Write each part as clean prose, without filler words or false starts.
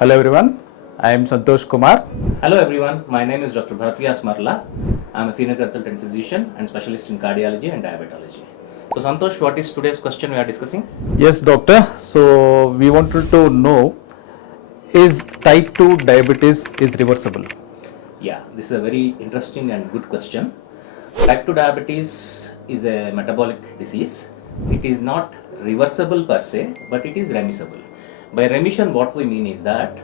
Hello everyone, I am Santosh Kumar. Hello everyone, my name is Dr. Vyas. I am a senior consultant physician and specialist in cardiology and diabetology. So Santosh, what is today's question we are discussing? Yes, doctor. So we wanted to know, is type 2 diabetes is reversible? Yeah, this is a very interesting and good question. Type 2 diabetes is a metabolic disease. It is not reversible per se, but it is remissible. By remission, what we mean is that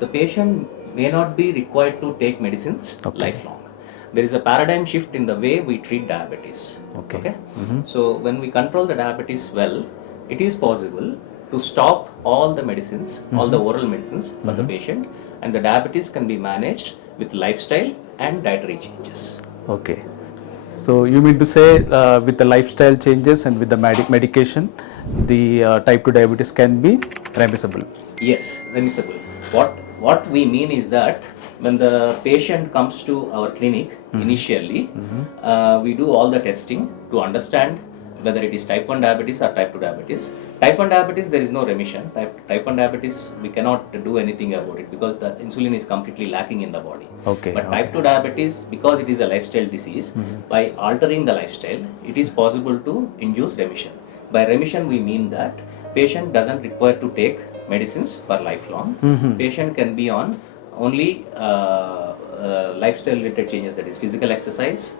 the patient may not be required to take medicines lifelong. There is a paradigm shift in the way we treat diabetes. Okay. So when we control the diabetes well, it is possible to stop all the medicines, all the oral medicines for the patient, and the diabetes can be managed with lifestyle and dietary changes. Okay. So you mean to say with the lifestyle changes and with the medication, the type 2 diabetes can be remissible? Yes, remissible. What we mean is that when the patient comes to our clinic initially, we do all the testing to understand whether it is type 1 diabetes or type 2 diabetes. Type 1 diabetes, there is no remission. Type 1 diabetes, we cannot do anything about it because the insulin is completely lacking in the body. Okay. But type 2 diabetes, because it is a lifestyle disease, by altering the lifestyle, it is possible to induce remission. By remission, we mean that patient doesn't require to take medicines for lifelong. Patient can be on only lifestyle related changes, that is physical exercise,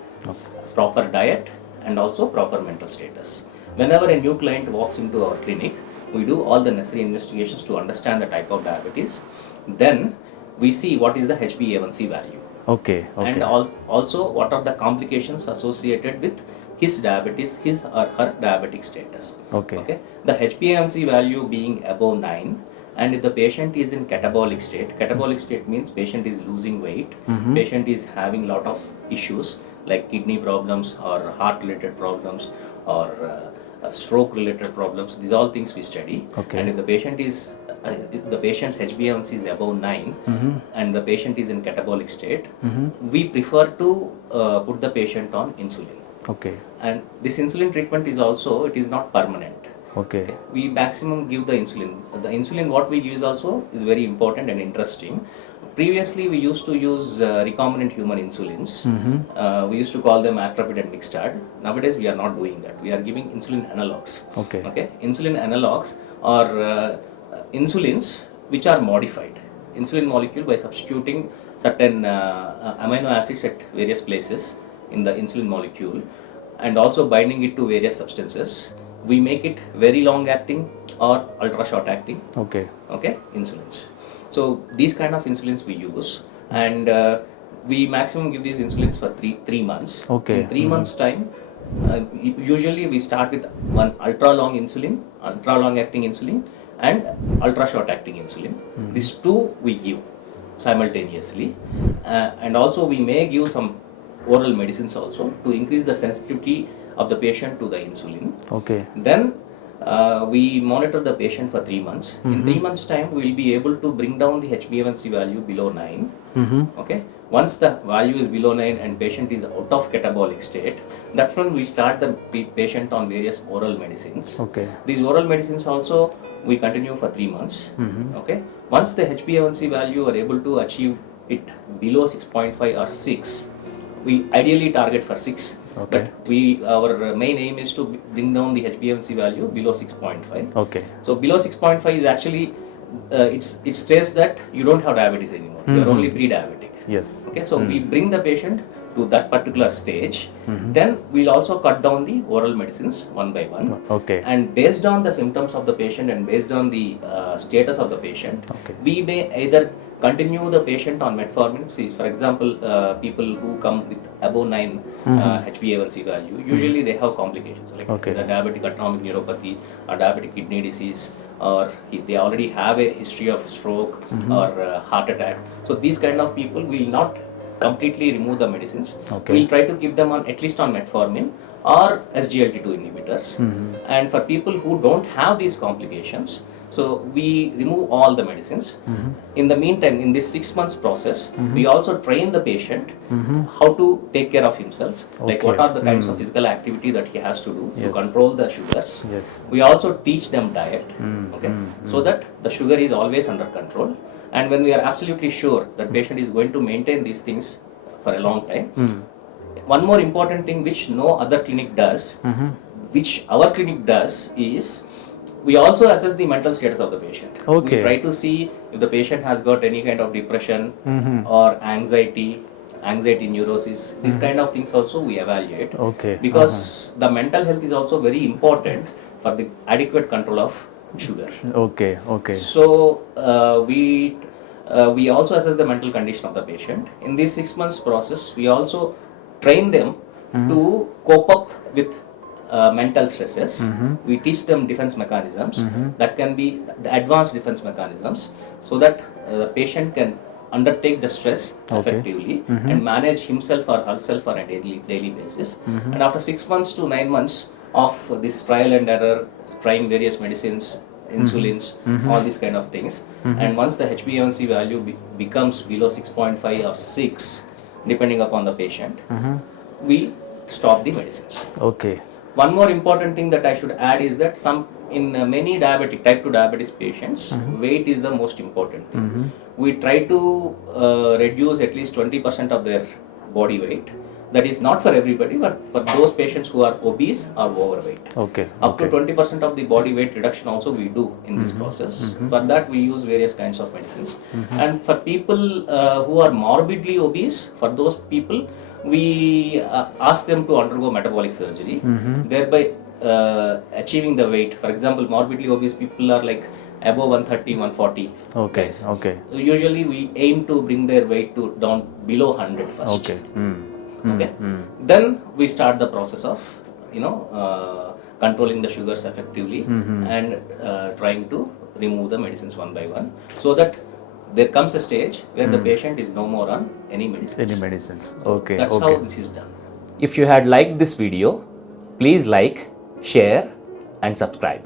proper diet, and also proper mental status. Whenever a new client walks into our clinic, we do all the necessary investigations to understand the type of diabetes. Then we see what is the HbA1c value. Okay. And also what are the complications associated with his diabetes, his or her diabetic status. Okay. The HbA1c value being above 9, and if the patient is in catabolic state means patient is losing weight, patient is having lot of issues like kidney problems or heart related problems or stroke related problems. These all things we study. Okay. And if the patient is the patient's HbA1c is above 9 and the patient is in catabolic state, we prefer to put the patient on insulin. Okay. And this insulin treatment is also, it is not permanent. Okay. We maximum give the insulin. The insulin what we give is also is very important and interesting. Previously we used to use recombinant human insulins. We used to call them actrapid and mixtard. Nowadays we are not doing that. We are giving insulin analogs. Okay. Insulin analogs are insulins which are modified. Insulin molecule by substituting certain amino acids at various places in the insulin molecule and also binding it to various substances. We make it very long acting or ultra short acting. Okay, insulins. So these kind of insulins we use, and we maximum give these insulins for three months. Okay. In 3 months time, usually we start with one ultra long acting insulin and ultra short acting insulin. These two we give simultaneously, and also we may give some oral medicines also to increase the sensitivity of the patient to the insulin. Okay. Then we monitor the patient for 3 months. In 3 months time, we will be able to bring down the HbA1c value below 9. Okay. Once the value is below 9 and patient is out of catabolic state, that's when we start the patient on various oral medicines. Okay. These oral medicines also we continue for 3 months. Okay. Once the HbA1c value are able to achieve it below 6.5 or 6, we ideally target for 6. Okay. But our main aim is to bring down the HbA1c value below 6.5. Okay. So below 6.5 is actually it states that you don't have diabetes anymore. You are only pre-diabetic. Yes. Okay. So we bring the patient to that particular stage. Then we'll also cut down the oral medicines one by one. Okay. And based on the symptoms of the patient and based on the status of the patient, we may either continue the patient on metformin. See, for example, people who come with above 9 HbA1c value, usually they have complications like the diabetic autonomic neuropathy or diabetic kidney disease, or they already have a history of stroke or heart attack. So these kind of people will not completely remove the medicines. We'll try to keep them on at least on metformin or SGLT2 inhibitors. And for people who don't have these complications, So we remove all the medicines. In the meantime, in this 6 months process, we also train the patient how to take care of himself, like what are the kinds of physical activity that he has to do to control the sugars. Yes. We also teach them diet, okay, so that the sugar is always under control. And when we are absolutely sure that patient is going to maintain these things for a long time, one more important thing which no other clinic does, which our clinic does, is we also assess the mental status of the patient. Okay. We try to see if the patient has got any kind of depression or anxiety neurosis. These kind of things also we evaluate. Okay. Because the mental health is also very important for the adequate control of sugar. Okay. Okay. So we also assess the mental condition of the patient. In this 6 months process, we also train them to cope up with mental stresses. We teach them defense mechanisms that can be the advanced defense mechanisms, so that the patient can undertake the stress effectively and manage himself or herself on a daily basis. And after 6 months to 9 months of this trial and error, trying various medicines, insulins, all these kind of things, and once the HbA1c value becomes below 6.5 or 6, depending upon the patient, we stop the medicines. Okay. One more important thing that I should add is that in many diabetic type 2 diabetes patients, weight is the most important thing. We try to reduce at least 20% of their body weight. That is not for everybody, but for those patients who are obese or overweight. Okay. Up to 20% of the body weight reduction also we do in this process. For that we use various kinds of medicines. And for people who are morbidly obese, for those people we ask them to undergo metabolic surgery, thereby achieving the weight. For example, morbidly obese people are like above 130, 140. Okay. Guys. Okay. Usually we aim to bring their weight to down below 100 first. Okay. Okay. Then we start the process of controlling the sugars effectively and trying to remove the medicines one by one, so that there comes a stage where the patient is no more on any medicines. Any medicines. Okay. That's Okay. how this is done. If you had liked this video, please like, share and subscribe.